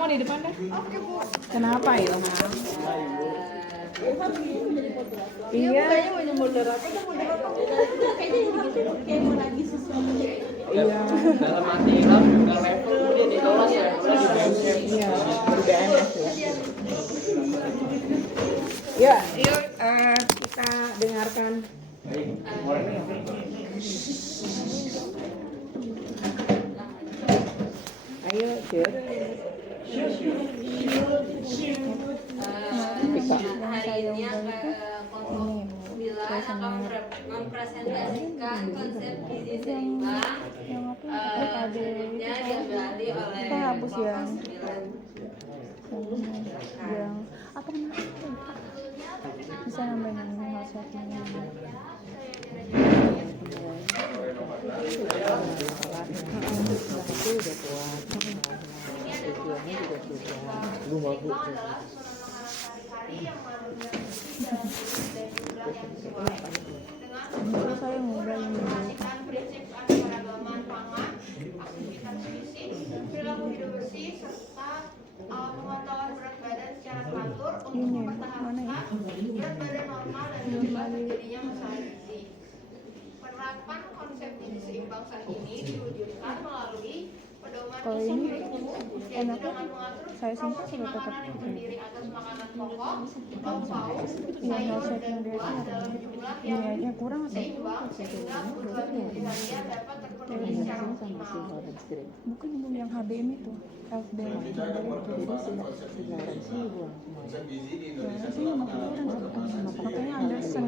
mau di depan dah. Oke Bu. Kenapa Ilham? Iya. Kayaknya mau nyemodel apa? Kayaknya gitu kayak mau lagi sesuatu. Iya. Dalam hati Ilham juga level dia di kelas ya. Iya. BMS ya. Ya, yuk kita dengarkan. Ayo, Cur. Hari ini bila akan mempresentasikan konsep gizi seimbang. Selanjutnya diambil oleh kelompok 9. Yang apa namanya? Bisa nambahin hasilnya. Saya ngobrol Prinsip keanekaragaman pangan, aktivitas fisik, perilaku hidup bersih, serta pemantauan berat badan secara teratur untuk mempertahankan berat badan normal dan mencegah terjadinya masalah gizi. Penerapan konsep gizi seimbang saat ini diwujudkan melalui pedoman kalau gizi ini yaitu enaknya dengan mengatur saya simpan proporsi juga tetap makanan yang terdiri atas makanan pokok, lauk pauk, yang sayur, hasil dan buah dalam jumlah yang yang kurang atau seimbang sehingga kebutuhan gizi harian dapat terpenuhi secara optimal. bukan yang HBM itu FBM Kita akan memperkembangkan konsep gizi saya nggak mau keluaran makanya Anderson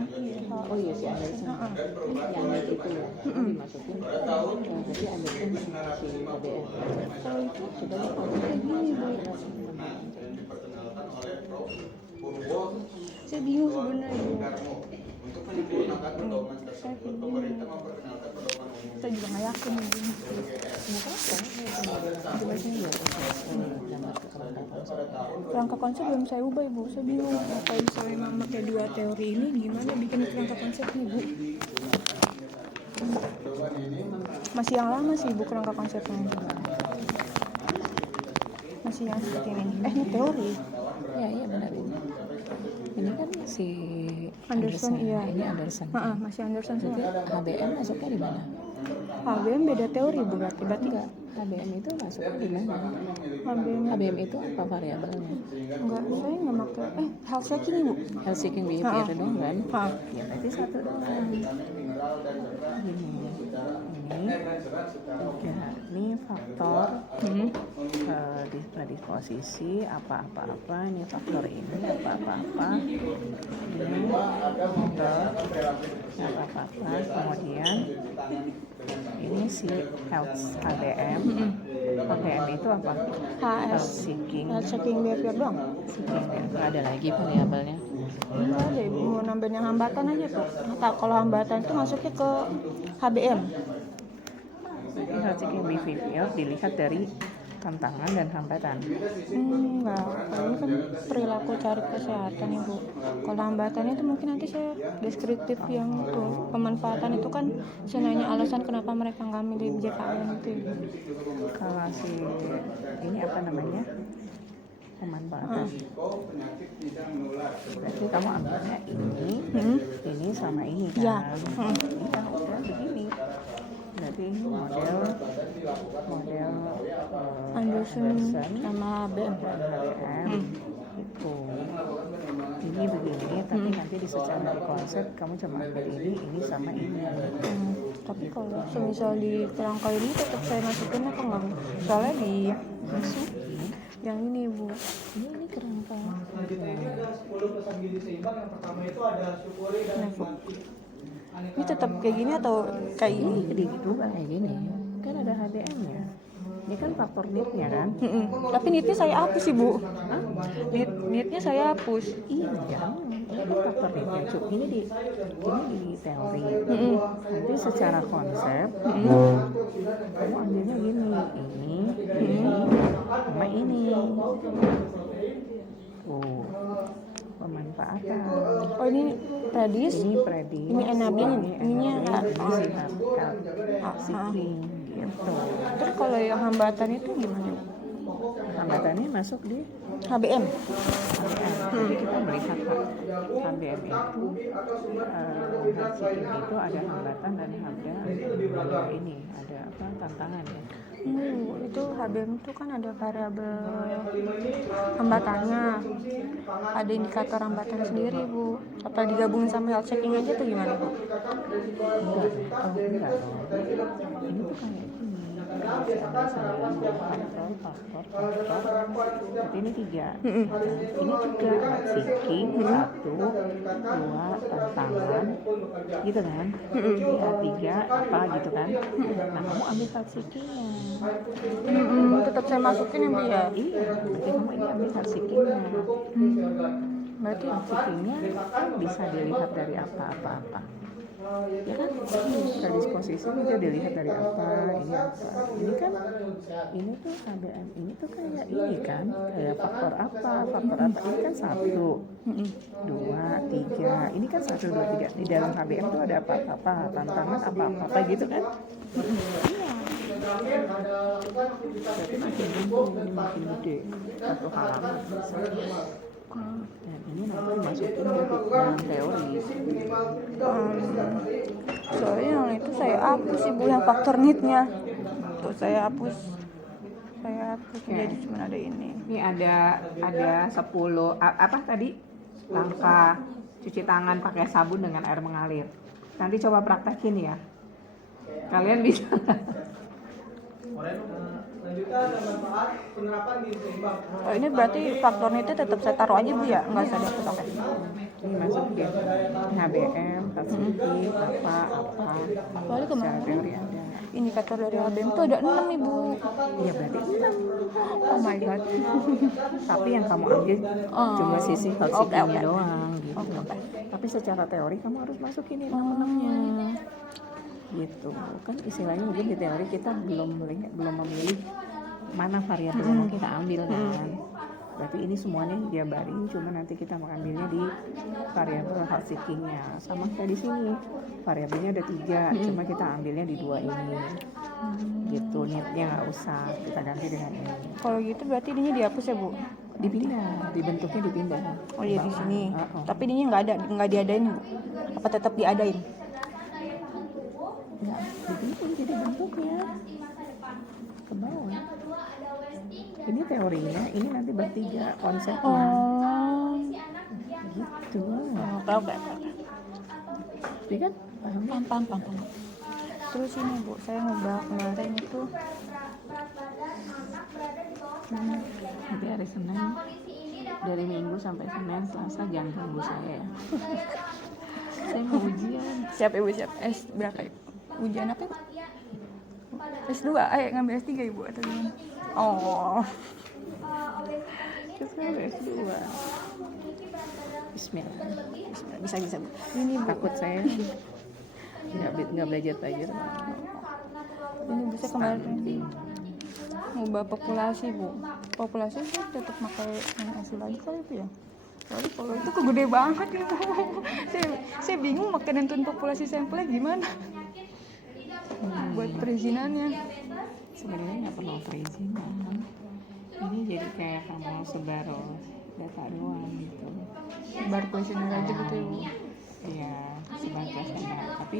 Oh iya si Anderson. dan perubahan Yang pola itu hidup ya, dimasukin. pada tahun Berarti Anderson si 1950 KBM. kalau itu masyarakat. kayak gini Bu, Nah, yang diperkenalkan oleh Prof. Purwo saya bingung sebenarnya Bu. Darmo. Untuk menyempurnakan pedoman tersebut, pemerintah memperkenalkan pedoman umum Saya juga nggak yakin begini. Kerangka konsep belum saya ubah Ibu, saya bingung kalau misalnya mama pakai dua teori ini gimana bikin kerangka konsepnya Bu? Masih yang lama sih Bu kerangka konsepnya. Masih yang seperti ini. Ini teori. Ya iya benar ini. Ini kan si Anderson, iya. Ini Anderson. Masih Anderson sih. Berarti HBM masuknya di mana? HBM beda teori Bu berarti Enggak, HBM itu masuknya di mana? HBM HBM itu apa variabelnya? enggak, saya nggak pakai health checking Bu. Health seeking behavior dong kan? Ha. Ya berarti satu doang. Gini, ini faktor di predisposisi apa-apa-apa, ini faktor ini apa-apa-apa, ini faktor apa-apa-apa, kemudian ini si health HBM. HBM itu apa? Health seeking. Health checking behavior doang. Nggak ada lagi variabelnya. Enggak ada Ibu, mau nambahin yang hambatan aja tuh. Kalau hambatan itu masuknya ke HBM. Jadi health seeking behavior dilihat dari tantangan dan hambatan. Enggak, kalau ini kan perilaku cari kesehatan Ibu. Kalau hambatan itu mungkin nanti saya deskriptif yang itu pemanfaatan itu kan saya nanya alasan kenapa mereka nggak milih JKN itu Ibu. Kalau si ini apa namanya? Pemanfaatan. Berarti kamu ambilnya ini sama ini kan? Iya. Ini kan udah begini. Berarti ini model Anderson sama HBM. HBM itu. Ini begini, tapi nanti di secara konsep kamu cuma ambil ini sama ini. Tapi kalau semisal di kerangka ini tetap saya masukin apa enggak Bu? Soalnya di yang ini Bu. Ini kerangka. Nah, Bu. Ini tetap kayak gini atau kayak ini? Ini diubah kayak gini. Kan ada HBM-nya. Ini kan faktor need-nya kan? Tapi nitnya saya hapus sih Bu. Nitnya saya hapus. Iya, ini kan faktor need-nya. Ini di teori. Nanti secara konsep, kamu ambilnya gini, ini, sama ini. Pemanfaatan. Oh ini predis. Ini predis. Ini enabling. Ininya ini seeking gitu. Terus kalau yang hambatan itu gimana? hambatannya masuk di HBM. Jadi kita melihat HBM itu itu ada hambatan dan ada ini ada apa tantangan ya. Itu HBM itu kan ada variabel hambatannya, ada indikator hambatannya sendiri Bu. Apa digabungin sama health checking aja tuh gimana Bu? Enggak dong. Ini tuh kayak ini. Faktor. Ini 3. Ini juga seeking 1, 2 tantangan, gitu kan? Ya 3 apa gitu kan? Nah kamu ambil health seekingnya. Tetap saya masukin ya Bu ya? Iya, berarti kamu ini ambil health seekingnya. Berarti health seekingnya bisa dilihat dari apa-apa. Ya kan predisposisi bisa dilihat dari apa ini kan ini tuh HBM ini tuh kayak ini kan kayak faktor apa ini kan 1, 2, 3 ini kan 1, 2, 3 di dalam HBM tuh ada apa tantangan apa gitu kan. Iya tapi makin gede satu halaman dan ini nanti masukin ke dalam teori. Soalnya yang itu saya hapus sih Bu, yang faktor need-nya tuh saya hapus jadi cuma ada ini. Ini ada 10 apa tadi langkah cuci tangan pakai sabun dengan air mengalir. Nanti coba praktekin ya, kalian bisa. Oh, ini berarti faktornya itu tetap saya taruh aja Bu ya, nggak usah dihapus. Oke. Ini masuk di HBM, HCP, apa. Soalnya kemarin teori ada. Indikator dari HBM itu ada 6 Ibu. Iya berarti 6. Oh my god. Tapi yang kamu ambil cuma sisi health seekingnya doang gitu. Tapi secara teori kamu harus masukin ini 6-nya. Gitu kan istilahnya mungkin di teori kita belum memilih mana variabel yang mau kita ambil kan. Berarti ini semuanya dijabarin, cuma nanti kita mau ambilnya di variabel health seekingnya. Sama kayak di sini variabelnya ada 3, cuma kita ambilnya di 2 ini. Gitu, need-nya nggak usah kita ganti dengan ini. Kalau gitu berarti ininya dihapus ya Bu? Dibentuknya dipindah. Oh iya di sini. Tapi ininya nggak diadain Bu? Apa tetap diadain? Nggak dibikin jadi bentuknya ke bawah. Ini teorinya, ini nanti bertiga konsepnya. Gitu. Oke. Jadi kan Paham. Terus ini Bu, saya ngubah kemarin itu nanti hari Senin dari Minggu sampai Senin, Selasa jangan ganggu saya ya. Saya mau ujian. Siap Ibu, siap. S berapa Ibu? Ujian apa Ibu? S2, ngambil S3 Ibu atau gimana? Oh. Saya S2. Bismillah. Bisa Bu. Ini takut saya nggak belajar. Ini bisa kemarin ngubah populasi Bu. Populasi sih tetap pakai NSI lagi kali itu ya. Soalnya kalau itu kegede banget Ibu. saya bingung makan nentuin populasi sampelnya gimana. Buat perizinannya. Sebenarnya nggak perlu perizinan. Ini jadi kayak kamu sebar data doang gitu. Sebar kuesioner aja gitu Ibu. Iya, sebar kuesioner. Tapi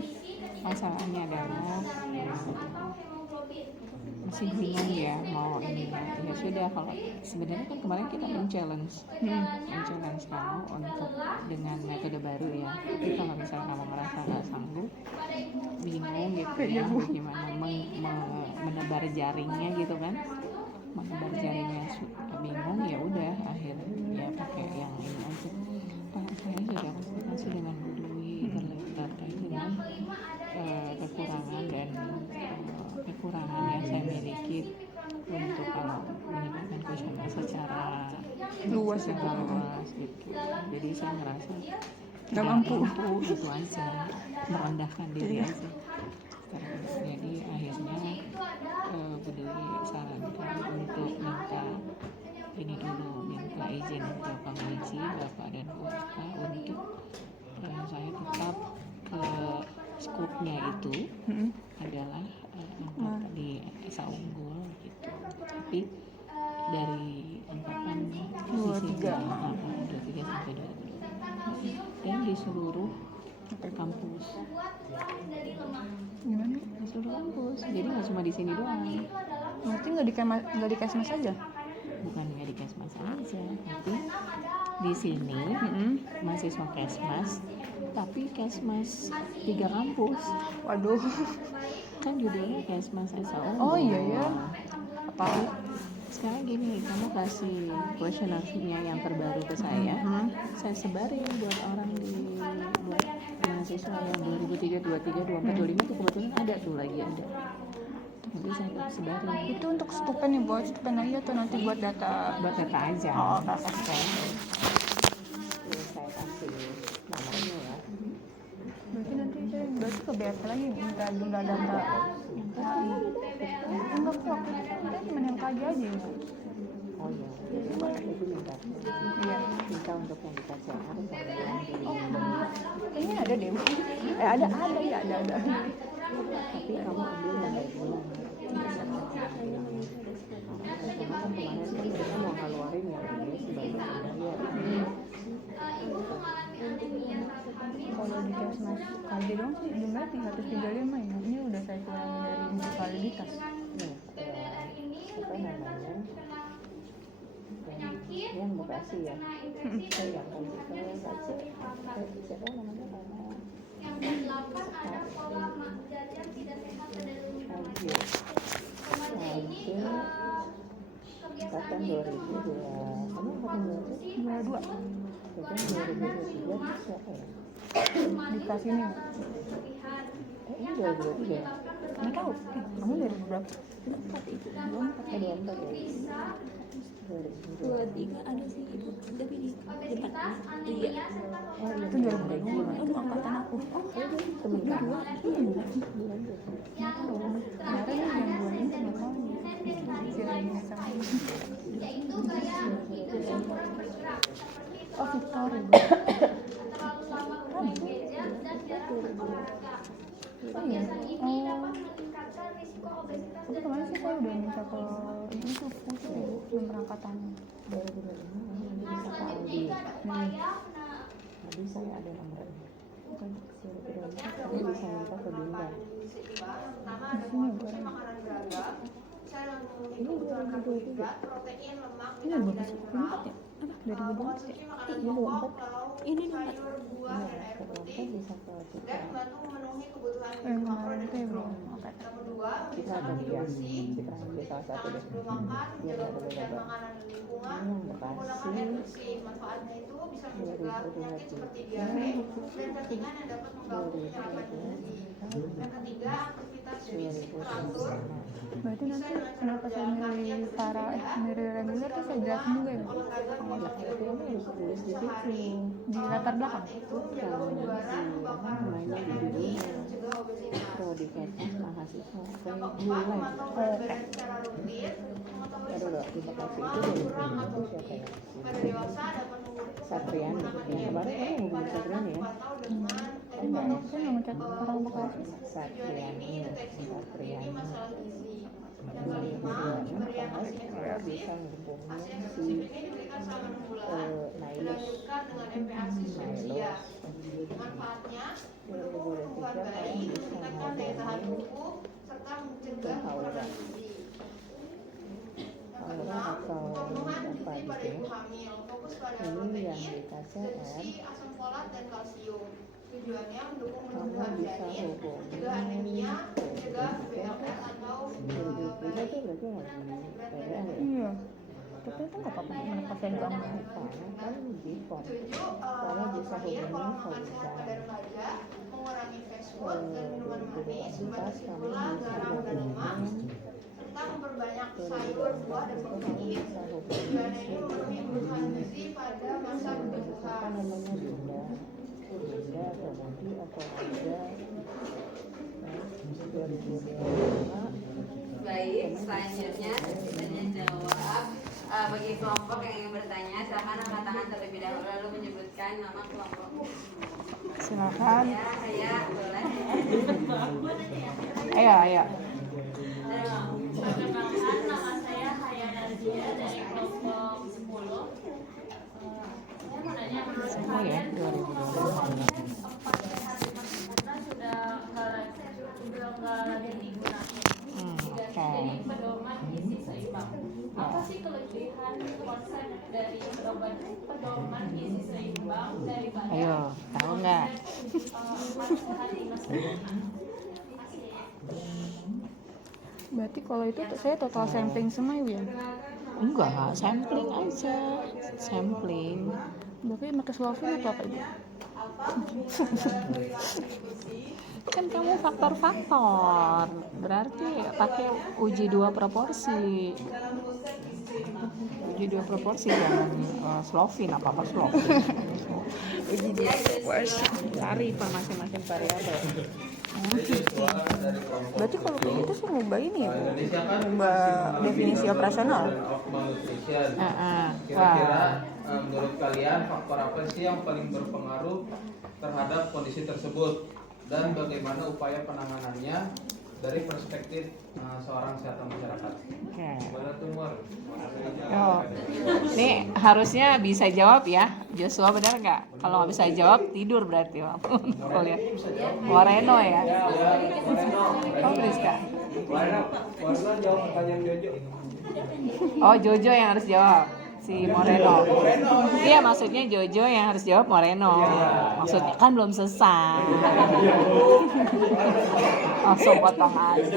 masalahnya adalah masih bingung ya mau ini ya sudah. Kalau sebenarnya kan kemarin kita men-challenge kamu untuk dengan metode baru ya. Tapi kalau misalnya kamu merasa nggak sanggup, bingung gitu ya gimana menebar jaringnya gitu kan, menebar jaringnya bingung, ya udah akhirnya ya pakai yang ini aja. Pak, saya sudah konsultasi dengan Bu Dwi terkait dengan kekurangan yang saya miliki untuk meningkatkan kuesioner secara Luas ya. gitu. Jadi saya merasa nggak mampu gitu aja, merendahkan diri aja. Jadi akhirnya Bu Dwi sarankan untuk minta izin ke penguji Bapak dan Bu Eka untuk saya tetap ke skupnya itu adalah di Esa Unggul gitu. Tapi angkatan 23. 23 sampai 27 dan di seluruh kampus. Gimana? Di seluruh kampus, jadi nggak cuma di sini doang. Berarti nggak di Kesmas aja? Bukan nggak di Kesmas aja, tapi di sini mahasiswa Kesmas, tapi Kesmas 3 kampus. Waduh. Kan judulnya Kesmas SAO. Oh iya ya. Apa? Sekarang gini, kamu kasih questionnaire-nya yang terbaru ke saya sebarin buat orang buat mahasiswa yang 2003, 23, 24, 25 tuh kebetulan ada tuh lagi ada. Nanti saya sebarin. Itu untuk stupen nih, buat stupen aja atau nanti buat data? Buat data aja. Oh, data. Terus saya kasih nomornya ya. Berarti nanti saya ke BF lagi minta jumlah data. Enggak kok, kita cuma yang KJ aja ya. Oh iya, itu minta. Iya. Minta untuk yang di KCR sama yang di Kayaknya ada deh. Ada. tapi kamu ambil yang dari bulan. Karena kan kemarin kan kita mau ngeluarin yang ini sebagai pembayar. Kalau di Kesmas KJ dong sih jumlahnya 335 ya. Ini udah saya kurangi dari municipalitas. Apa namanya? Yang Bekasi ya. Saya yang Bekasi. Siapa namanya? Yang ke-8 ada pola jajan tidak sehat pada lingkungan. Remaja ini Angkatan 2002. Kamu angkatan 22 Bukan 2023 siapa ya? dikasih nih. Ini 2023 ya? Nggak tahu. Kamu dari berapa? 24 itu. 24 ya? 23 ada sih itu. Tapi di depan. Iya. Oh iya. Itu 2022. Aduh, angkatan aku. Temen kamu? Kemarin yang gue ini nggak tahu. Oh, Victoria. Oh iya. Tapi kemarin sih saya udah minta ke ini tuh pusing nomor angkatannya. Tadi saya ada nomornya. Bukan saya bisa minta ke Binda. Di sini gue. Ini 2023. protein, lemak, Ini 2024 ya? Apa? 2024 ya? Ini 24. Ini nomor. buah, Iya, bisa ke kita. dan membantu memenuhi kebutuhan Kemarin itu ya belum. Oke. Yang kedua, Kita ada dia. Kita ambil salah satu deh. sebelum makan, Biar menjaga ada kebersihan beberapa. makanan dan lingkungan, Ini yang menggunakan air Bekasi. bersih. Manfaatnya itu bisa mencegah penyakit seperti diare dan keringan yang dapat mengganggu penyerapan gizi. Yang ketiga, aktivitas fisik teratur. Berarti nanti kenapa saya milih milih reguler tuh saya jelasin juga ya? Olahraga membantu Tapi kamu harus tulis di situ. Di latar belakang. itu menjaga kebugaran, membakar energi, dan mencegah obesitas. Prodi Kesmas mahasiswa. Yang keempat, memantau berat badan secara rutin, mengetahui Aduh loh, di Bekasi itu dari kurang atau itu siapa ya? pada dewasa dapat Satriani. Yang kemarin kamu hubungi Satriani ya? atau dengan Enggak ya? Saya nggak ngecat orang Bekasi. Satriani. ini masalah gizi. Yang Kelima, kelima, pemberian ASI kita bisa menghubungi ASI si eksklusif ini diberikan selama 6 bulan, Nailus. dilanjutkan dengan MPASI usia. Manfaatnya, mendukung pertumbuhan bayi, meningkatkan daya tahan tubuh, serta mencegah kekurangan gizi. Yang keenam, pemenuhan gizi pada ibu hamil, fokus pada Ini yang protein, di KCR. nutrisi, asam folat, dan kalsium. Tujuannya mendukung Kamu pertumbuhan bisa janin, hubungi. mencegah anemia, mencegah BLS atau Itu bayi. berarti lagi PDA ya? Iya. Tapi itu nggak apa-apa kenapa saya gambar. Karena kan di form. 7. Kamu bisa Air, hubungi pola makan Fauzan. sehat pada remaja, mengurangi fast food dan minuman manis, 2024 membatasi kamu gula, bisa garam, dan lemak, hubungi. serta memperbanyak sayur, buah, dan protein. Tujuannya ini memenuhi kebutuhan gizi pada masa Apa pertumbuhan. namanya Dinda? Dinda atau Budi atau Dinda? 2025. Baik, selanjutnya tanya jawab. Bagi kelompok yang ingin bertanya, silakan angkat tangan terlebih dahulu lalu menyebutkan nama kelompok. Silakan. Ya, boleh. Ayo. Perkenalkan, nama saya Hayya Nazia dari kelompok ya 2020. Oke. Pedoman gizi seimbang. Apa sih kelebihan konsep dari pedoman gizi seimbang daripada Ayo, tahu nggak? Berarti kalau itu saya total sampling semua Ibu ya? Enggak, sampling aja. Sampling. Berarti pakai Slovin atau apa Ibu? Kan kamu faktor-faktor. Berarti pakai uji 2 proporsi. Uji 2 proporsi jangan Slovin, apa-apa Slovin. Uji 2 proporsi. Cari per masing-masing variabel. Berarti kalau kayak gitu saya ngubah ini ya Bu? Ngubah definisi operasional? Kira-kira menurut kalian faktor apa sih yang paling berpengaruh terhadap kondisi tersebut dan bagaimana upaya penanganannya dari perspektif seorang kesehatan masyarakat? Oke. Gimana tuh Mor? Oh, ini harusnya bisa jawab ya, Joshua, benar nggak? Kalau nggak bisa jawab tidur berarti, kalau lihat Moreno ya. Oh, Rizka. Warna jawab pertanyaan Jojo. Oh, Jojo yang harus jawab, si Moreno. Iya, maksudnya Jojo yang harus jawab Moreno. Maksudnya kan belum selesai. Langsung potong aja.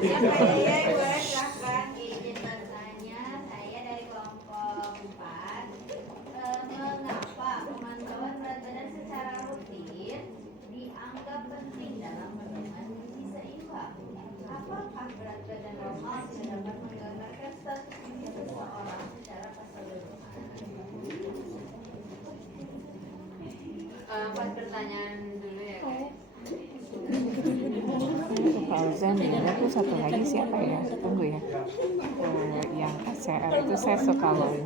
Ya, saya boleh silahkan izin bertanya. Saya dari kelompok 4. Mengapa pemantauan berat badan secara rutin dianggap penting dalam pedoman gizi seimbang? Apakah berat badan normal sudah dapat menggambarkan status gizi seseorang secara keseluruhan? Pas pertanyaan dulu ya guys. Fauzan ya, tuh satu lagi siapa ya? Tunggu ya. Yang KCR itu saya suka banget.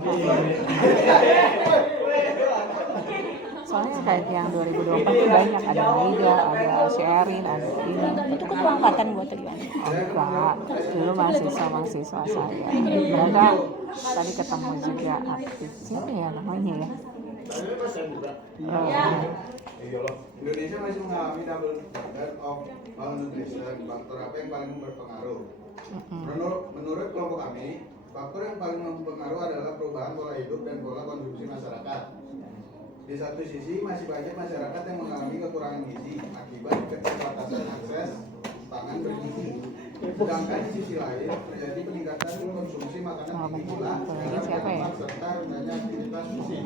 Soalnya kayak yang 2024 tuh banyak, ada Maida, ada Sherin, ada ini. Itu kan angkatan buat tadi kan? Enggak, dulu mahasiswa saya. Mereka tadi ketemu juga aktif. Siapa ya namanya ya? Indonesia masih mengalami double standard of malnutrition. Faktor apa yang paling berpengaruh? Menurut kelompok kami, faktor yang paling berpengaruh adalah perubahan pola hidup dan pola konsumsi masyarakat. Di satu sisi, masih banyak masyarakat yang mengalami kekurangan gizi akibat keterbatasan akses pangan bergizi. Sedangkan di sisi lain, terjadi peningkatan konsumsi makanan tinggi gula, garam, serta rendahnya aktivitas fisik.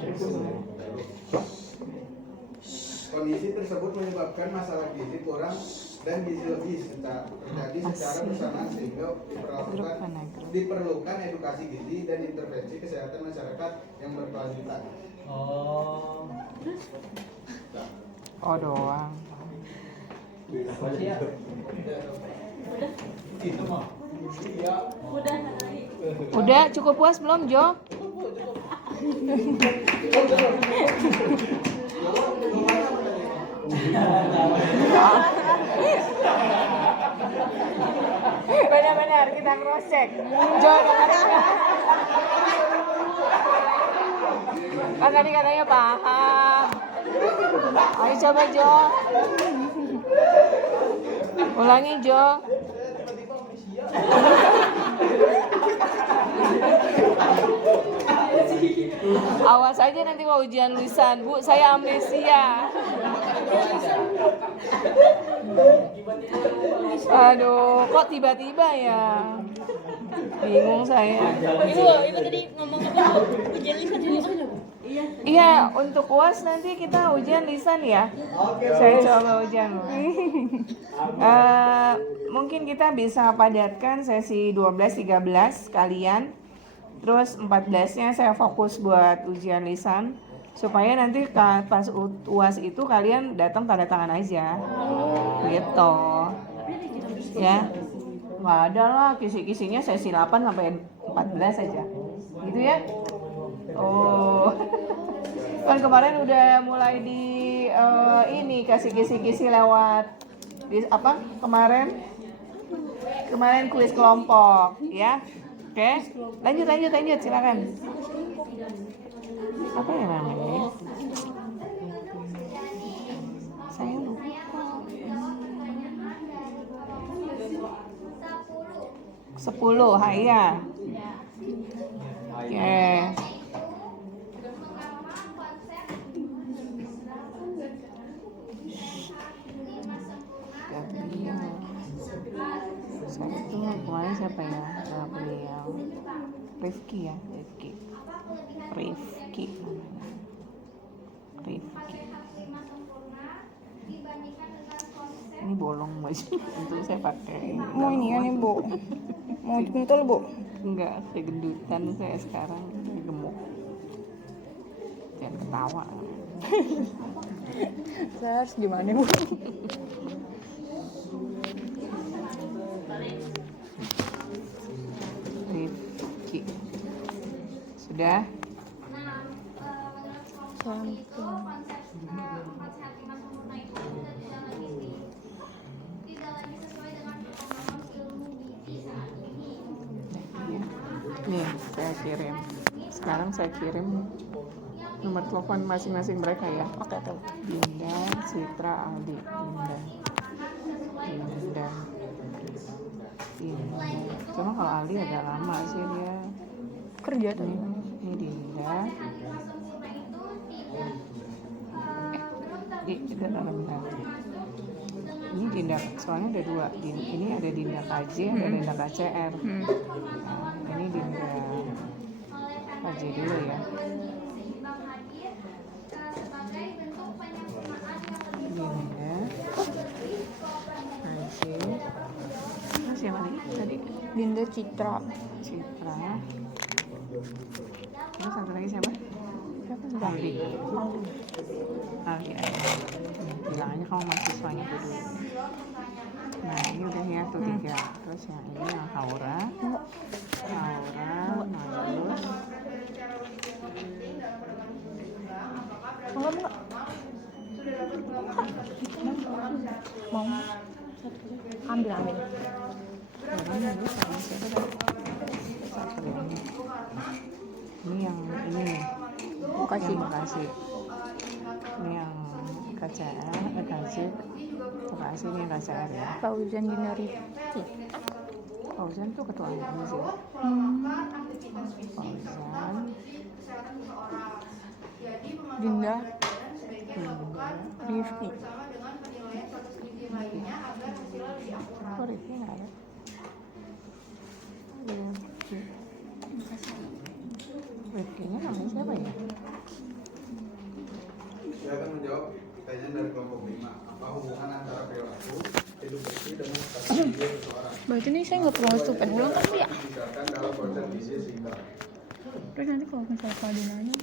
Kondisi tersebut menyebabkan masalah gizi kurang dan gizi lebih terjadi secara bersamaan sehingga diperlukan edukasi gizi dan intervensi kesehatan masyarakat yang berkelanjutan. Oh doang. Udah cukup puas belum Jo? Benar-benar kita cross check. Jo kan tadi katanya paham. Ayo coba Jo. Ulangi Jo. Awas aja nanti kalau ujian lisan, Bu, saya amnesia. Aduh, kok tiba-tiba ya? Bingung saya. Ibu tadi ngomong apa? Ujian lisan di mana, Bu? Iya, untuk UAS nanti kita ujian lisan ya. Saya coba ujian. Mungkin kita bisa padatkan sesi 12-13 kalian. Terus 14-nya saya fokus buat ujian lisan supaya nanti pas UAS itu kalian datang tanda tangan aja. Gitu. Ya. Nggak ada lah kisi-kisinya sesi 8 sampai 14 aja. Gitu ya. Oh. Kan kemarin udah mulai di ini kasih kisi-kisi lewat di apa? Kemarin kuis kelompok ya. Oke, lanjut silakan. Apa ya namanya? Saya lupa. 10, Haya. Oke. Gabriel. Satu kemarin siapa ya? Gabriel. Rifki ya, Rifki. Ini bolong mas, untuk saya pakai. Mau ini kan Bu? Mau dikentul Bu? Enggak, saya gendutan saya sekarang, saya gemuk. Jangan ketawa. Saya harus gimana Bu? Rifki. Sudah? Samping. Nih, saya kirim. Sekarang saya kirim nomor telepon masing-masing mereka ya. Oke tuh. Dinda, Citra, Aldi. Dinda. Cuma kalau Aldi agak lama sih dia. Kerja tuh. Ini Dinda. Kita dalam bentar. Ini Dinda, soalnya ada 2. Ini ada Dinda KJ, ada Dinda KCR. Nah, ini Dinda KJ dulu ya. Dinda KJ. Terus siapa lagi tadi? Dinda Citra. Terus satu lagi siapa? Aldi. Bilang aja kamu mahasiswanya dulu. Nah ini udah ya tuh 3. Terus yang ini yang Haura, Nailus. Enggak. Mau? Ambil. Nailus sama siapa tadi? Satu lagi. Ini yang ini nih. Makasih. Ini yang KCR, KJ. Makasih ini yang KCR ya. Fauzan Dinda Rifki. Fauzan tuh ketua ini sih. Fauzan. Dinda Rifki. Kok Rifki nggak ada? Rifki-nya namanya siapa ya? Saya akan menjawab pertanyaan dari kelompok 5. Apa hubungan antara perilaku hidup bersih dengan status gizi seseorang? Berarti ini saya nggak perlu masukkan ulang kan ya? Misalkan dalam proses gizi seimbang. Terus nanti kalau misalnya Fadi nanya,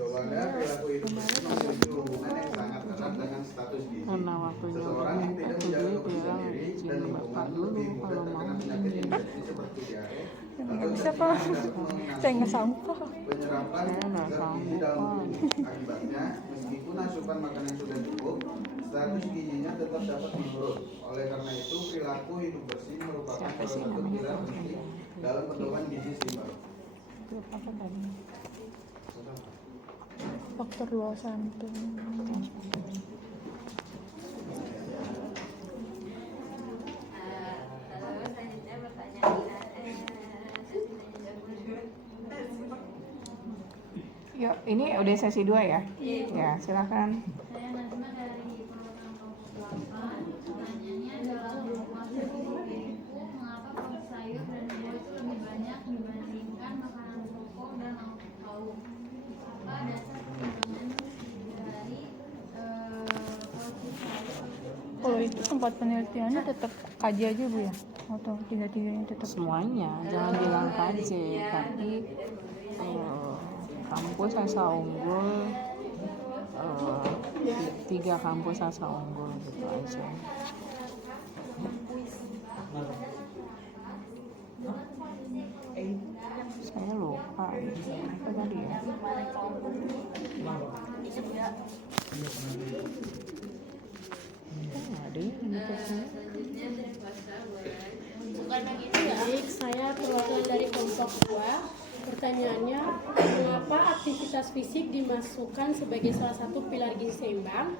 Jawabannya, perilaku hidup bersih memiliki hubungan yang sangat erat dengan status gizi. Karena waktunya Seseorang yang tidak menjaga kebersihan diri dan lingkungan lebih mudah terkena penyakit infeksi seperti diare. nggak bisa Pak. Saya nggak sampah. Penyerapan zat gizi dalam tubuh. Akibatnya, meskipun asupan makanan sudah cukup, status gizinya tetap dapat menurun. Oleh karena itu, perilaku hidup bersih merupakan salah satu pilar penting dalam pedoman gizi seimbang. apa tadi? Faktor 2 samping. Selanjutnya pertanyaan Yuk, ini udah sesi 2 ya? Ya, silakan. Saya Najma dari Program 28. Pertanyaannya adalah masuk buku mengapa proses sayur dan buah itu lebih banyak dibandingkan makanan pokok dan lauk pauk. Apa dasar pertimbangan dari proses sayur? Kalau itu tempat penelitiannya tetap kaji aja Bu ya? Atau 3-3 tetap? Semuanya, jangan bilang KJ, tapi kampus asa unggul, 3 kampus asa unggul gitu aja. Saya lupa apa tadi ya. Ada yang ini saya. selanjutnya dari puasa boleh bukan begitu ya? Baik, saya perwakilan dari kelompok 2. Pertanyaannya, mengapa aktivitas fisik dimasukkan sebagai salah satu pilar gizi seimbang,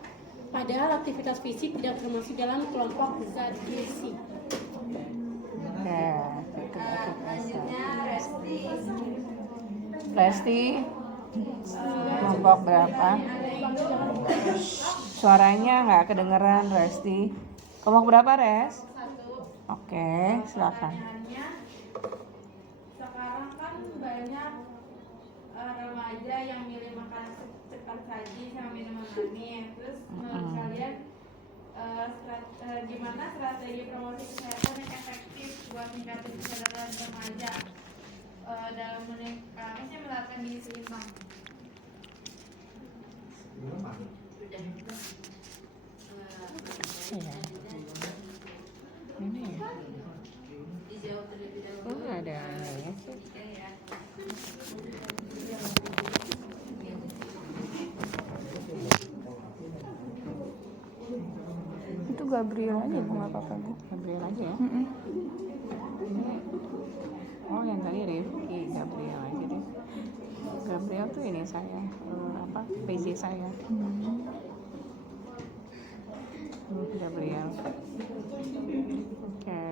padahal aktivitas fisik tidak termasuk dalam kelompok zat gizi? Ya, Selanjutnya Resti, kelompok berapa? Suaranya nggak kedengeran, Resti. Kelompok berapa, Res? Oke, silakan. Pertanyaannya, sekarang kan banyak remaja yang milih makanan cepat saji sama minuman manis. Terus menurut kalian gimana strategi promosi kesehatan yang efektif buat meningkatkan kesadaran remaja dalam menerapkan gizi seimbang? Iya. Ini ya. Oh, ada ya sih. Itu Gabriel aja Bu, nggak apa-apa Bu. Gabriel aja ya. Ini, oh yang tadi Rifki, Gabriel aja deh. Gabriel tuh ini saya, PJ saya. Gabriel. Oke.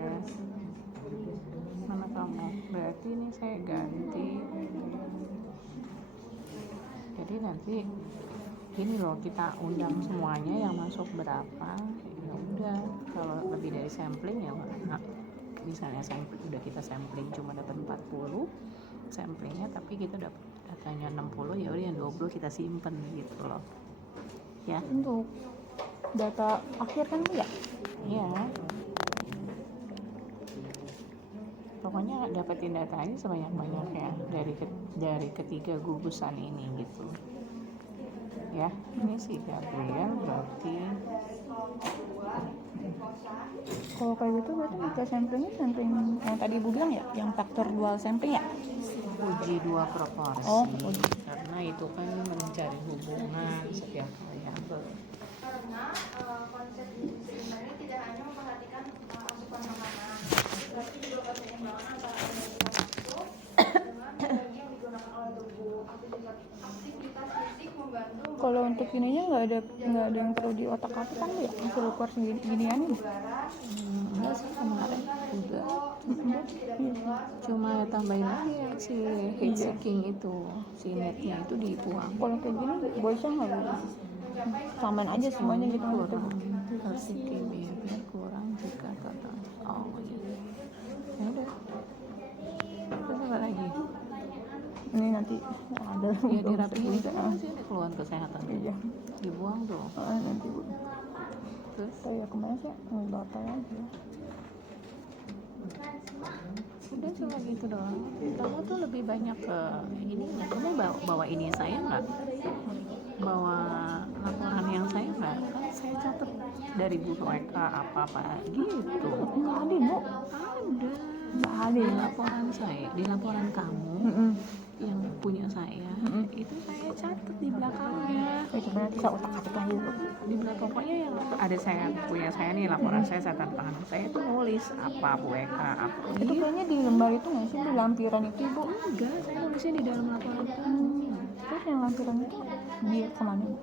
Mana kamu? Berarti ini saya ganti. Jadi nanti gini loh, kita undang semuanya yang masuk berapa. Ya udah, kalau lebih dari sampling ya misalnya udah kita sampling cuma dapat 40 samplingnya, tapi kita dapat datanya 60, ya udah yang 20 kita simpen gitu loh ya. Untuk data akhir kan Bu ya? Iya, pokoknya dapetin datanya sebanyak-banyaknya dari ketiga gugusan ini gitu ya. Ini sih Gabriel berarti Kalau kayak gitu berarti kita samplingnya sampling yang tadi Ibu bilang ya, yang faktor dual sampling ya? uji 2 proporsi. Oh, uji. Karena itu kan mencari hubungan setiap variabel. Karena konsep gizi seimbang ini tidak hanya memperhatikan asupan makanan, tapi juga keseimbangan antara energi masuk dengan energi yang digunakan oleh tubuh. Aktivitas fisik membantu. Kalau untuk ininya nggak ada yang perlu di otak atik kan Bu ya? Masih keluar ginian ini. Enggak sih, kemarin juga cuma tambahin lagi yang si heat seeking itu, si netnya itu dibuang. Kalau kayak gini boysnya nggak Bu? Samain aja semuanya gitu gitu. Kurang heat seeking behavior kurang jika total. Oh iya, ya udah, terus apa lagi? Ini nanti ada Ya dirapiin itu kan masih ada keluhan kesehatan. Iya. Dibuang tuh. Nanti Bu. Terus Saya kemana sih? Batal aja. udah cuma gitu doang. Kamu tuh lebih banyak ke ini, kamu bawa ini saya nggak? Bawa laporan yang saya nggak? Kan saya catat dari Bu WK apa gitu. Nggak ada Bu. Ada. Nggak ada Di ya. laporan saya, di laporan kamu yang punya saya, itu saya catat di belakangnya. Coba nanti saya otak atik lagi Bu. Di belakang pokoknya yang ada saya punya saya nih, laporan saya catat tangan saya itu nulis apa Bu WK apa. Itu kayaknya di lembar itu nggak sih, di lampiran itu Ibu? Enggak, saya nulisnya di dalam laporan kamu. Terus yang lampiran itu dia kemana Bu?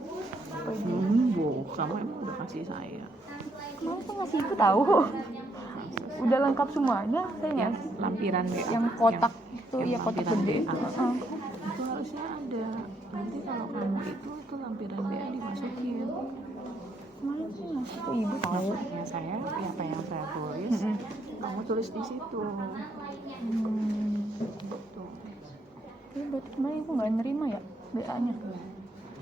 Apa itu? Bu, kamu emang udah kasih saya. Kemarin tuh ngasih itu tahu. Udah lengkap semuanya, saya Yang ngasih. lampiran BA. Yang kotak itu, yang ya kotak lampiran gede. BA. Heeh. Itu harusnya ada. Nanti kalau kamu itu lampiran BA dimasukin. Kemarin sih ngasih ke Ibu tahu. Maksudnya saya, ya apa yang saya tulis, kamu tulis di situ. Gitu. Tapi berarti kemarin Ibu nggak nerima ya BA-nya?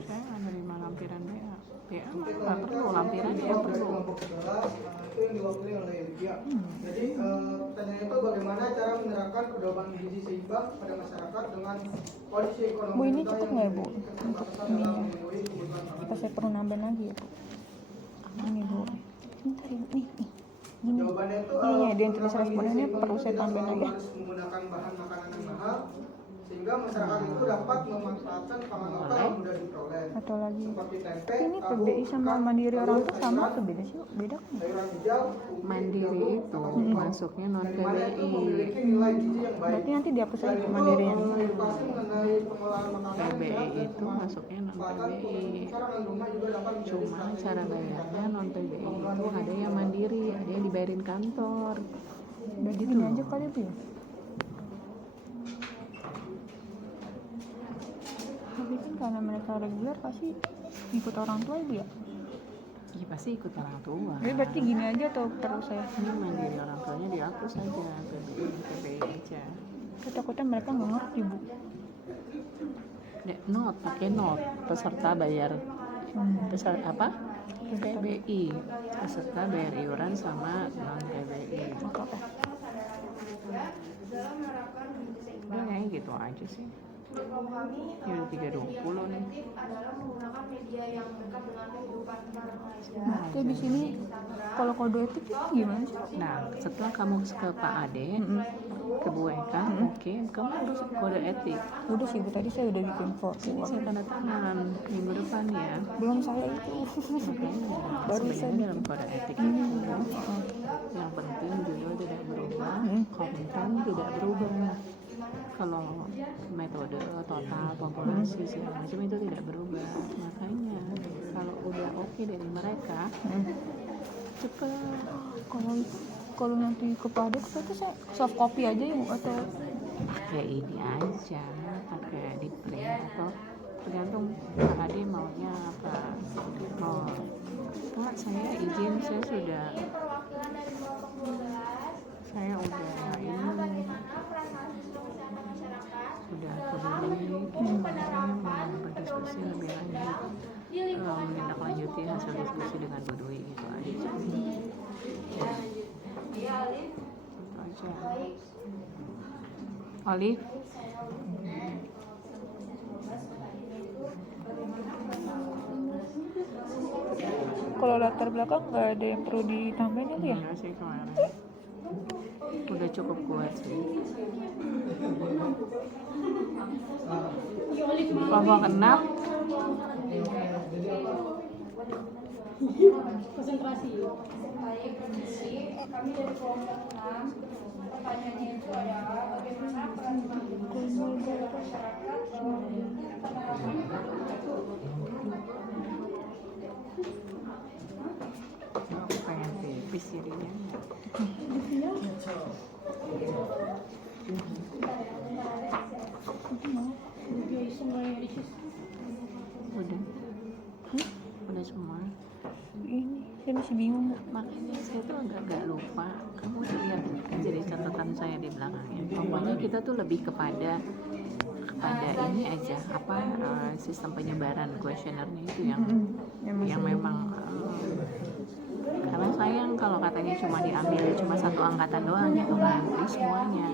Saya nggak nerima lampiran BA. BA nggak perlu, lampiran yang perlu. Kelompok sebelah itu yang diwakili oleh Lydia. Jadi pertanyaan itu bagaimana cara menerapkan pedoman gizi seimbang pada masyarakat dengan kondisi ekonomi Bu, ini kita cukup yang nggak Bu? memiliki Untuk keterbatasan ini dalam ya? memenuhi kebutuhan Apa makanan. saya perlu nambahin lagi ya Bu? Ini Bu. Bentar Ibu, nih. Gini. Jawabannya itu Ini ya, dia yang tulis pedoman responnya gizi ini perlu seimbang saya itu tambahin tidak lagi. selalu harus menggunakan bahan makanan yang mahal, sehingga masyarakat itu dapat memanfaatkan pangan lokal yang mudah diperoleh. Atau lagi Seperti tempe, tapi ini tahu, PBI sama ikan, mandiri orang telur, tua sama sayuran, atau beda sih? Beda kan? sayuran hijau, umbi, Mandiri jagung, itu atau masuknya non dari mana itu PBI. memiliki nilai gizi yang baik. Berarti nanti dihapus Selain aja itu, mandirinya. edukasi mengenai pengolahan makanan PBI sehat dan itu masuknya non pemanfaatan PBI. pemekaran rumah juga dapat menjadi Cuma strategi cara untuk bayarnya meningkatkan non PBI itu kemampuan ada hidup yang mandiri, ada yang dibayarin kantor. Berarti Gitu gini loh. aja kali Bu ya. Tapi kan karena mereka reguler pasti ikut orang tua Ibu ya. Ya pasti ikut orang tua. Jadi berarti gini aja atau terus saya? Ini mandiri orang tuanya dihapus aja, PBI aja. Takutnya mereka nggak ngerti Bu. Not, pakai not peserta bayar peserta apa? PBI peserta bayar iuran sama non PBI. dalam menerapkan gizi seimbang. Udah kayak gitu aja sih. Program kami Ya udah 3.20 nih. adalah menggunakan media yang dekat dengan kehidupan remaja. Nanti di sini kalau kode etik itu gimana sih? Nah, setelah kamu ke Pak Ade, ke Bu Eka, oke, kamu harus kode etik. Udah sih Bu, tadi saya udah bikin Ini form. saya tanda tangan minggu depan ya. Belum saya itu. Makanya Baru sebenarnya saya dalam kode etik itu yang penting judul tidak berubah, konten tidak berubah. Kalau metode total populasi segala macam itu tidak berubah. Makanya kalau udah oke dari mereka, cepet. Kalau nanti ke Padek itu saya soft copy aja ya Bu atau Pakai ini aja, pakai di print atau tergantung Pak Ade maunya apa. Oh, Pak, saya izin, saya sudah Perwakilan dari kelompok 12 saya udah ini bagaimana perasaan siswa kesehatan masyarakat sudah kebeli saya mau berdiskusi lebih lanjut, menindaklanjuti hasil diskusi dengan Bu Dwi gitu aja. Itu aja. Olive, kalau latar belakang nggak ada yang perlu ditambahin itu ya? enggak sih kemarin udah cukup kuat sih. Kelompok 6 konsentrasi. Baik, permisi. Kami dari kelompok 6. Pertanyaannya itu adalah bagaimana peran masyarakat dalam aku pengen pipis jadinya. Udah udah semua. Ini saya masih bingung Bu. Makanya saya tuh agak lupa. Kamu lihat aja di catatan saya di belakangnya. Pokoknya kita tuh lebih kepada ini aja apa sistem penyebaran kuesionernya itu yang memang karena sayang kalau katanya cuma diambil cuma satu angkatan doang gitu kan di semuanya.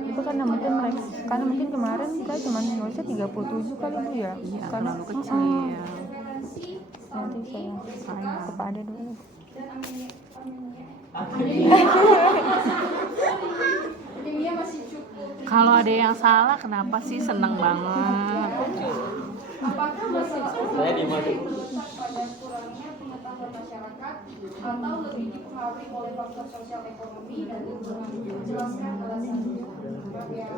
Itu karena mungkin mereka, karena mungkin kemarin saya cuma nulisnya 37 kali Bu ya. Iya, Karena terlalu kecil. nanti saya kepada dulu. Kalau ada yang salah kenapa sih seneng banget? apakah masalah pada kurangnya pengetahuan masyarakat atau lebih dipengaruhi oleh faktor sosial ekonomi dan lingkungan? Jelaskan alasannya. Ya.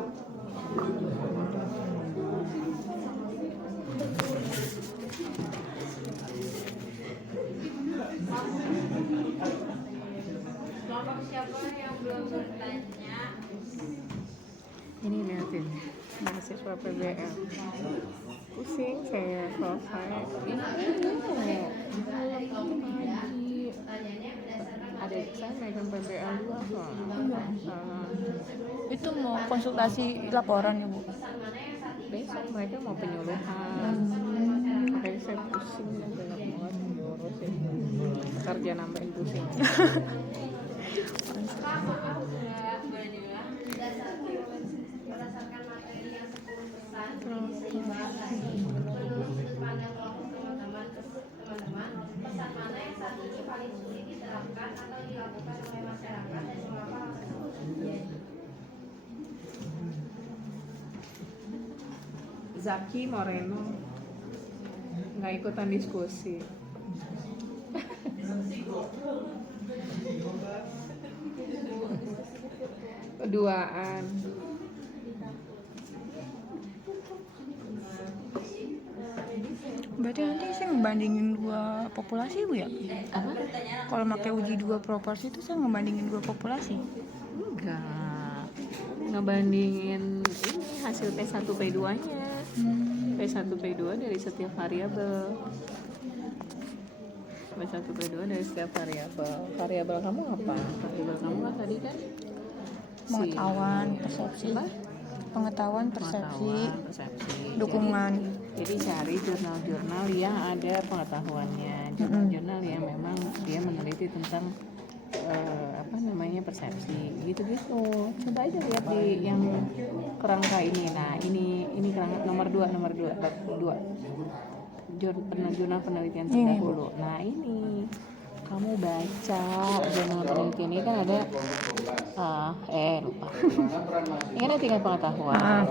Kelompok siapa yang belum bertanya? Ini liatin mahasiswa PBL pusing saya selesai ada saya megang PBL 2 soalnya Itu mau konsultasi laporan ya Bu. besok mereka mau penyuluhan makanya saya pusing dan banyak banget ngurusin kerja nambahin pusing. Berdasarkan materi yang 10% seimbang tadi, menurut sudut pandang kelompok teman-teman, pesan mana yang saat ini paling sulit diterapkan atau dilakukan oleh masyarakat dan mengapa hal tersebut terjadi? Zaki Moreno nggak ikutan diskusi. Keduaan. Berarti nanti saya ngebandingin dua populasi Bu ya? Apa? Kalau pakai uji dua proporsi itu saya ngebandingin dua populasi. Enggak. Ngebandingin ini hasil P1 P2-nya. P1 P2 dari setiap variabel. P1 P2 dari setiap variabel. Variabel kamu apa? Variabel kamu kan tadi kan Pengetahuan, persepsi. Pengetahuan, persepsi, dukungan. Jadi cari jurnal-jurnal yang ada pengetahuannya, jurnal-jurnal yang memang dia meneliti tentang persepsi, gitu-gitu. Coba aja lihat di yang kerangka ini. Nah, ini kerangka nomor 2 jurnal penelitian terdahulu. Nah, ini kamu baca jurnal penelitian ini kan ada lupa. Ini kan ada tingkat pengetahuan.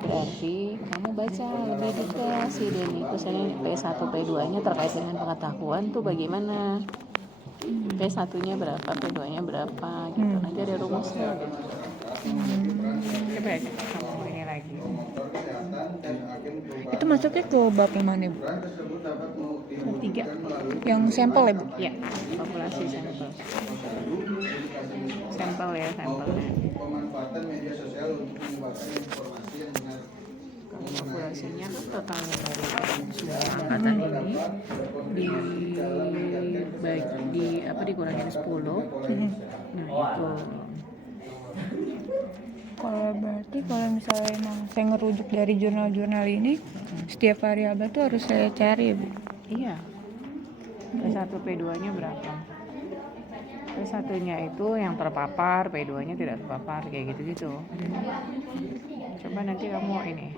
Berarti kamu baca lebih detail sih dari itu. Misalnya P1 P2-nya terkait dengan pengetahuan tuh bagaimana. P1-nya berapa, P2-nya berapa gitu. Nanti ada rumusnya. Coba aja kamu ini lagi. Itu masuknya ke bab yang mana Bu? Ketiga. Yang sampel ya Bu? Ya, populasi sampel. Sampel ya, sampelnya. Pemanfaatan media sosial untuk menyebarkan informasi yang benar. Populasinya kan totalnya dari semua angkatan ini dikurangin 10. Nah itu. Kalau berarti kalau misalnya emang saya ngerujuk dari jurnal-jurnal ini, setiap variabel tuh harus saya cari ya Bu? Iya. P1 P2-nya berapa? P1-nya itu yang terpapar, P2-nya tidak terpapar, kayak gitu-gitu. Coba nanti kamu ini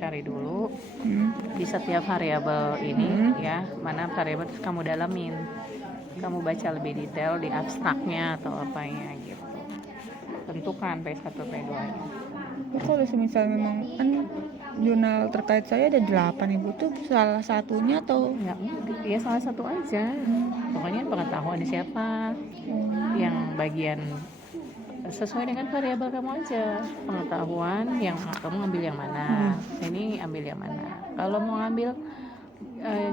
cari dulu di setiap variabel ini ya, mana variabel terus kamu dalamin. Kamu baca lebih detail di abstraknya atau apanya gitu. Tentukan P1 P2-nya. Kalau misal memang kan jurnal terkait saya ada 8 Ibu tuh salah satunya atau Ya salah satu aja. Pokoknya pengetahuan siapa yang bagian sesuai dengan variabel kamu aja. Pengetahuan yang kamu ambil yang mana, ini ambil yang mana. Kalau mau ngambil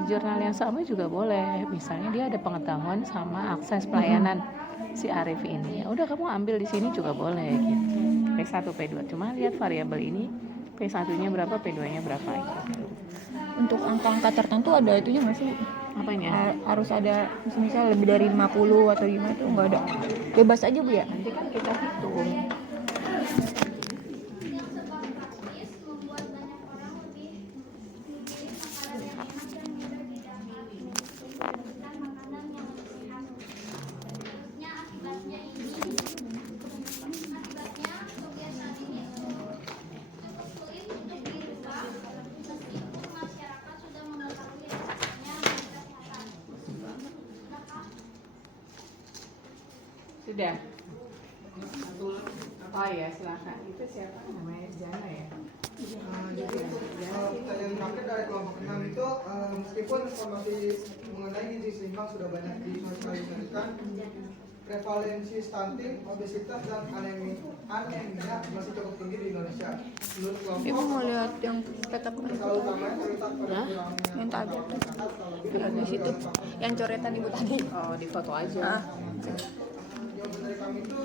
jurnal yang sama juga boleh. Misalnya dia ada pengetahuan sama akses pelayanan si Arif ini. Ya udah kamu ambil di sini juga boleh gitu. P1 P2. Cuma lihat variabel ini P1-nya berapa, P2-nya berapa gitu. untuk angka-angka tertentu ada itunya nggak sih? Apanya? Harus ada misal lebih dari 50 atau gimana tuh nggak ada, bebas aja Bu ya? Nanti kan kita hitung. Yang sebuah praktis membuat banyak orang lebih memilih makanan yang enak dan mudah didapat, bukan makanan yang lebih sehat. Selanjutnya akibatnya kebiasaan ini cukup sulit untuk dirubah meskipun masyarakat sudah mengetahui resikonya menjaga kesehatan. Sudah. Oh ya, silakan. Itu siapa namanya? Jana ya? Jadi pertanyaan terakhir dari kelompok 6 itu meskipun informasi mengenai gizi seimbang sudah banyak disosialisasikan, prevalensi stunting, obesitas dan anemia masih cukup tinggi di Indonesia. Menurut kelompok, Ibu mau lihat yang peta masalah utamanya terletak pada kurangnya yang tadi atau di situ, yang coretan Ibu tadi. Oh, di foto aja. jawaban dari kami itu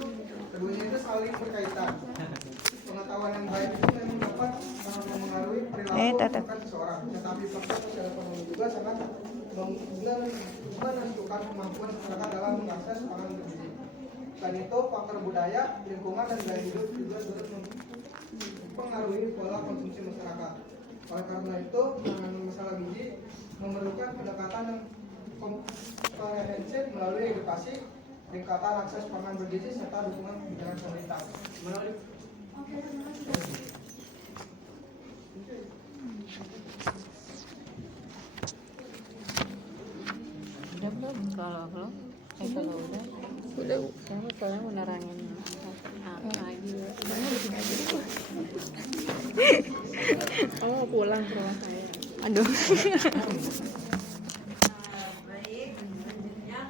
keduanya itu saling berkaitan. Pengetahuan yang baik itu memang dapat mempengaruhi perilaku bukan seseorang, tetapi faktor sosial ekonomi juga sangat menentukan kemampuan masyarakat dalam mengakses pangan bergizi. Selain itu, faktor budaya, lingkungan, dan gaya hidup juga turut mempengaruhi pola konsumsi masyarakat. Oleh karena itu, penanganan masalah gizi memerlukan pendekatan yang komprehensif melalui edukasi, peningkatan akses pangan bergizi, serta dukungan kebijakan pemerintah. Udah belum? Kalau belum, kalau udah, Bu. kamu soalnya mau nerangin apa lagi? Oh, mau pulang ke rumah saya. Aduh. Baik, selanjutnya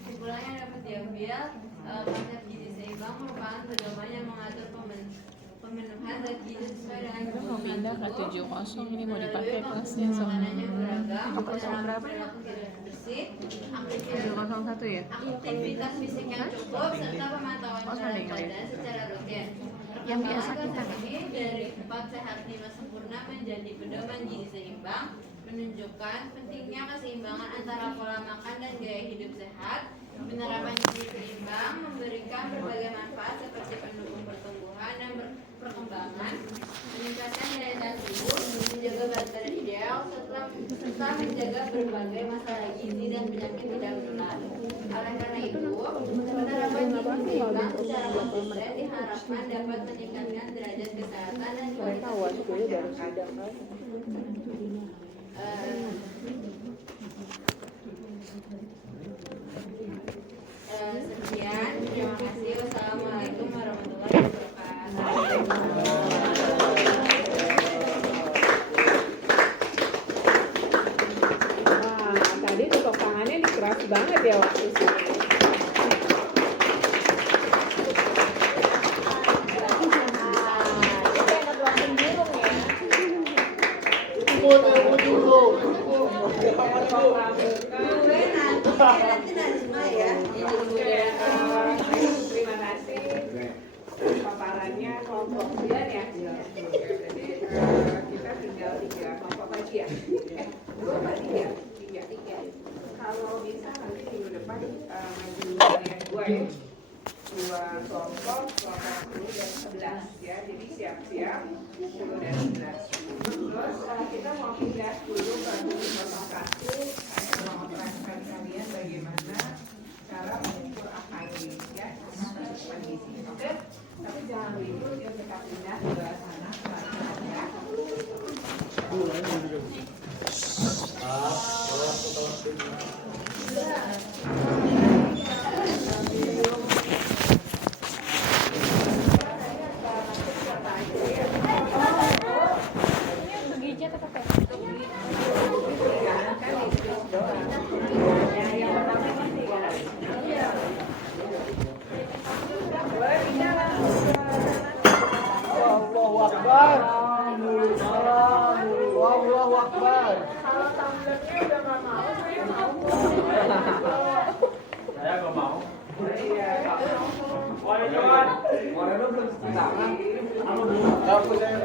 kesimpulannya dapat diambil konsep gizi seimbang merupakan pedoman yang mengatur pemenuhan zat gizi sesuai dengan Kita mau pindah ke 70 ini mau dipakai kelasnya yang sama beragam, apa sama berapa? perilaku hidup bersih, 701 ya? aktivitas fisik yang cukup, serta pemantauan Oh, berat sama yang badan secara rutin. Yang biasa kita. Ini dari 4 sehat 5 sempurna menjadi pedoman gizi seimbang, menunjukkan pentingnya keseimbangan antara pola makan dan gaya hidup sehat. Penerapan gizi seimbang memberikan berbagai manfaat seperti pendukung pertumbuhan dan perkembangan, meningkatkan daya tahan tubuh, menjaga berat badan ideal, serta menjaga berbagai masalah gizi dan penyakit tidak menular. Oleh karena itu, penerapan gizi seimbang secara konsisten diharapkan dapat meningkatkan derajat kesehatan dan kualitas hidup masyarakat. Sekian, terima kasih. Wassalamualaikum warahmatullahi wabarakatuh. Wah, tadi tepuk tangannya dikeras banget ya waktu sini. Terima kasih paparannya kelompok 9 ya. Jadi kita tinggal 3 kelompok lagi ya. 2 apa 3? 3. Kalau bisa nanti minggu depan maju kalian 2 ya. 2 kelompok 10 dan 11 ya. Jadi siap-siap 10 dan 11. Terus kita mau pindah dulu ke 01. Saya mau terangkan kalian bagaimana cara mengukur AKG ya, asupan gizi. Oke, tapi jangan ribut, yuk kita pindah ke sana ya. Allahu Akbar. Saya nggak mau. Aku saya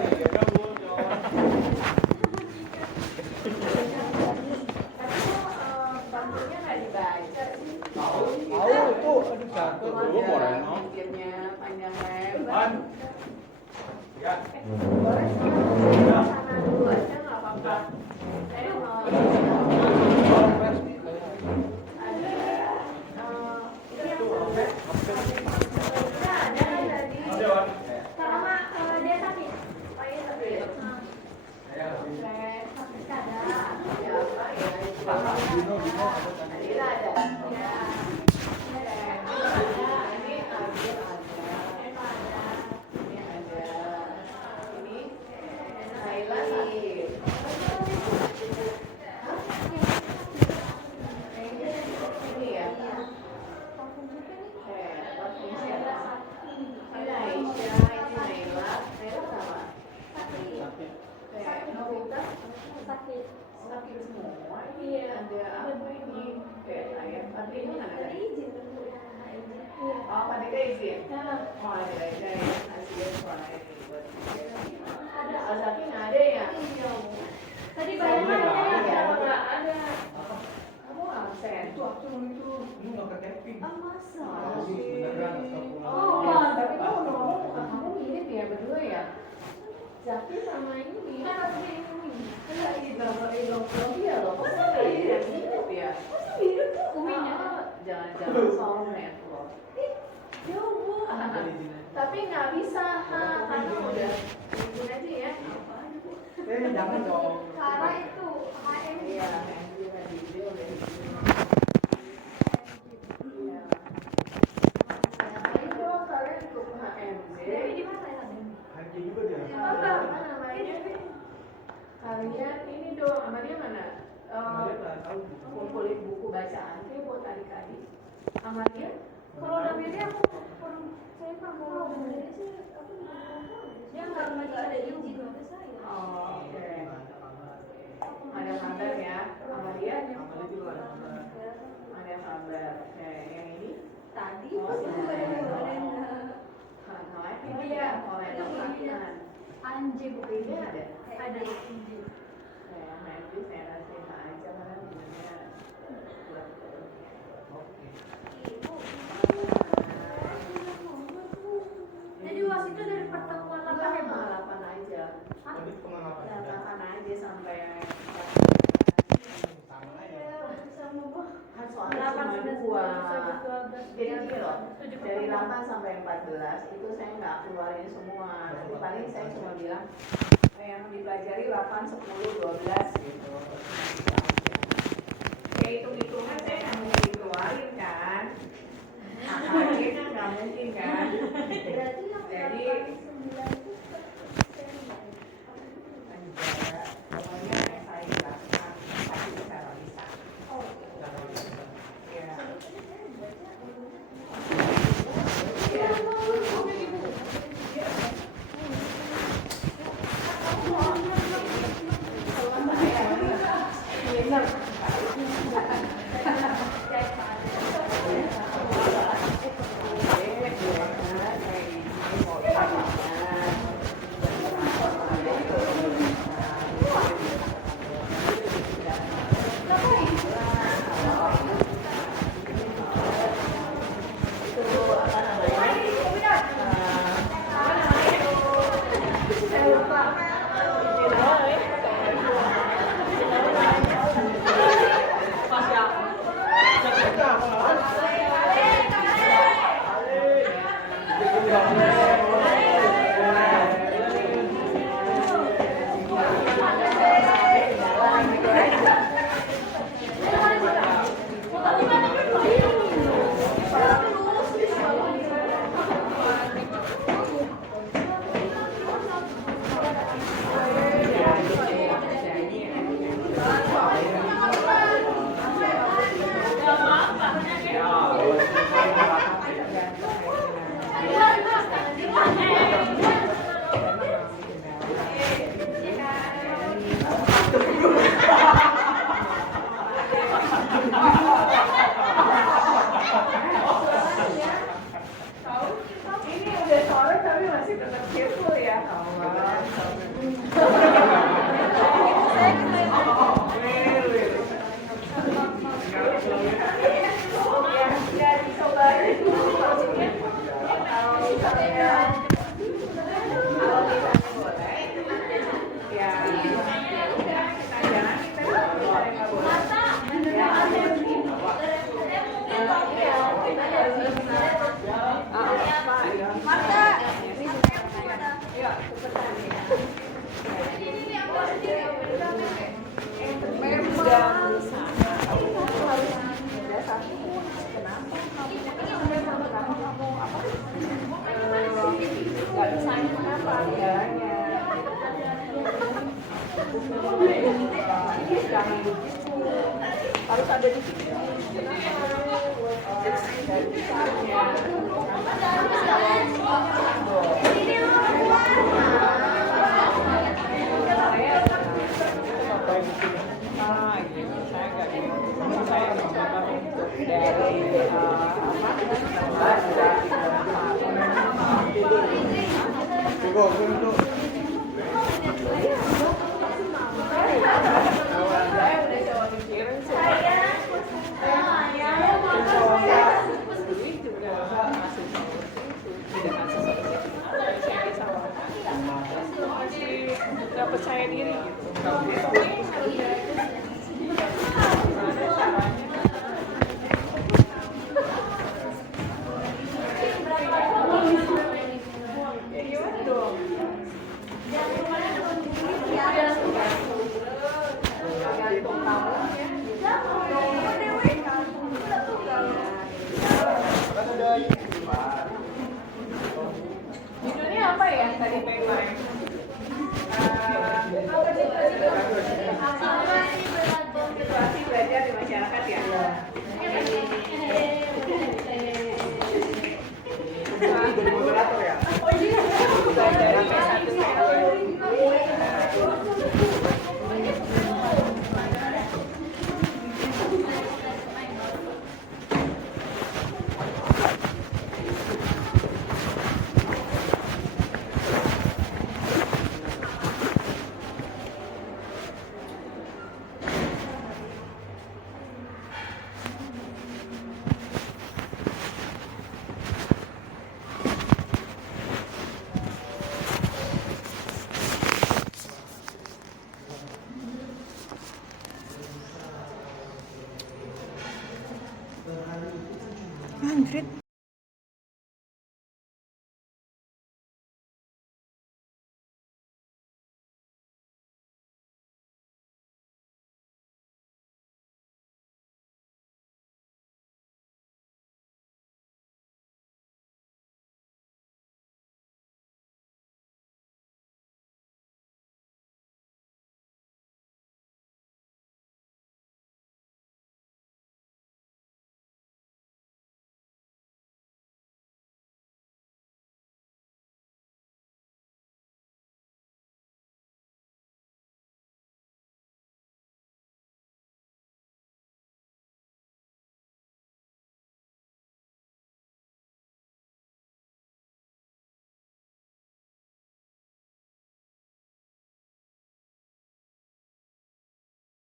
Bantunya nggak dibaca sih. tahu itu. Aduh jatuh. Pikirnya panjang lebar. Ya. Boleh sana dulu aja nggak apa-apa. Saya mau sakit semua ini ada apa ini kayak saya tapi ini nggak ada izin oh pada izin oh ada ya hasil soalnya buat ada Zaki nggak ada ya tadi bayarnya nggak ada kamu absen Waktu itu lu nggak ke camping. masa Oh, tapi kamu ngomong kamu mirip ya berdua ya Zaki sama ini kan aku ini iya loh masa mirip ya kuminya jangan soal network ya Allah tapi nggak bisa karena udah izin aja ya Jangan dong. Sarah itu HM iya tadi dia udah izin itu kalian untuk HMZ Dewi di mana ya? Haji juga dia. Apa namanya? Amalia mana? Kumpulin buku bacaan sih buat adik-adik. Amalia? Kalau Nabila aku saya kalau Nabila sih aku dia nggak ada izin sama saya. Oh, oke. Ada kabar ya, Amalia? Ada kabar. Oke, yang ini? Tadi masih ada Namanya ini ya, oleh Dokter Anjing Ini ada? ada. Nanti saya kasih aja karena sebenarnya Jadi UAS itu dari pertemuan 8 ya, Mbak? 8 aja. 8 aja sampai kan soalnya cuma 2. Jadi gini loh, dari 8 sampai 14 itu saya nggak keluarin semua. Nanti paling saya cuma bilang yang dipelajari 8, 10, 12 gitu. Kayak hitung-hitungan saya nggak mungkin keluarin kan. Akhirnya kan nggak mungkin kan. Berarti yang Jadi 9 itu pokoknya saya jelaskan pasti bisa. Ya. Ini udah sore tapi masih tetap cheerful ya. Harus ada di sini. Nggak percaya diri gitu. Judulnya apa ya tadi main-main? Situasi belajar di masyarakat ya.